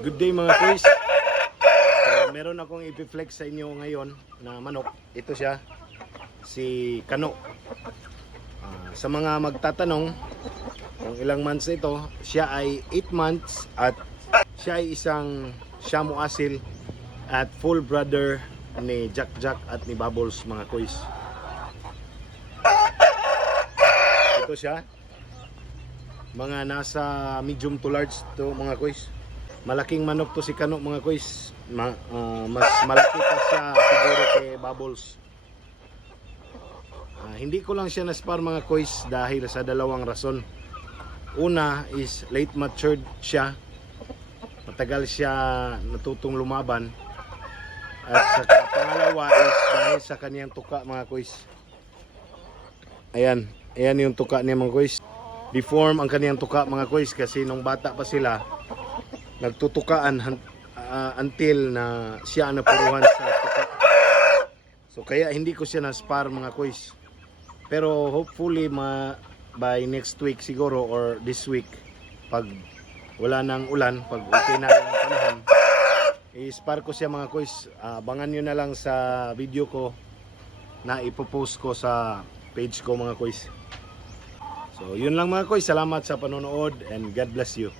Good day mga kuys. So, meron akong i-flex sa inyo ngayon na manok. Ito siya, si Kano. Sa mga magtatanong kung ilang months ito, siya ay 8 months at siya ay isang Shamu Asil at full brother ni Jack Jack at ni Bubbles mga kuys. Ito siya. Mga nasa medium to large to mga kuys. Malaking manok to si Kano mga kuys. Mas malaki pa siya siguro kay Bubbles. Hindi ko lang siya na-spar mga kuys dahil sa dalawang rason. Una is late matured siya. Matagal siya natutong lumaban. At sa pangalawa is dahil sa kaniyang tuka mga kuys. Ayan yung tuka niya mga kuys. Deform ang kaniyang tuka mga kuys kasi nung bata pa sila nagtutukaan until na siya napuruhan sa tuka. So kaya hindi ko siya na-spar mga kuys. Pero hopefully by next week siguro or this week pag wala nang ulan, pag okay na ang panahon, i-spar ko siya mga kuys. Abangan nyo na lang sa video ko na ipopost ko sa page ko mga kuys. So yun lang mga kuys, salamat sa panonood and God bless you.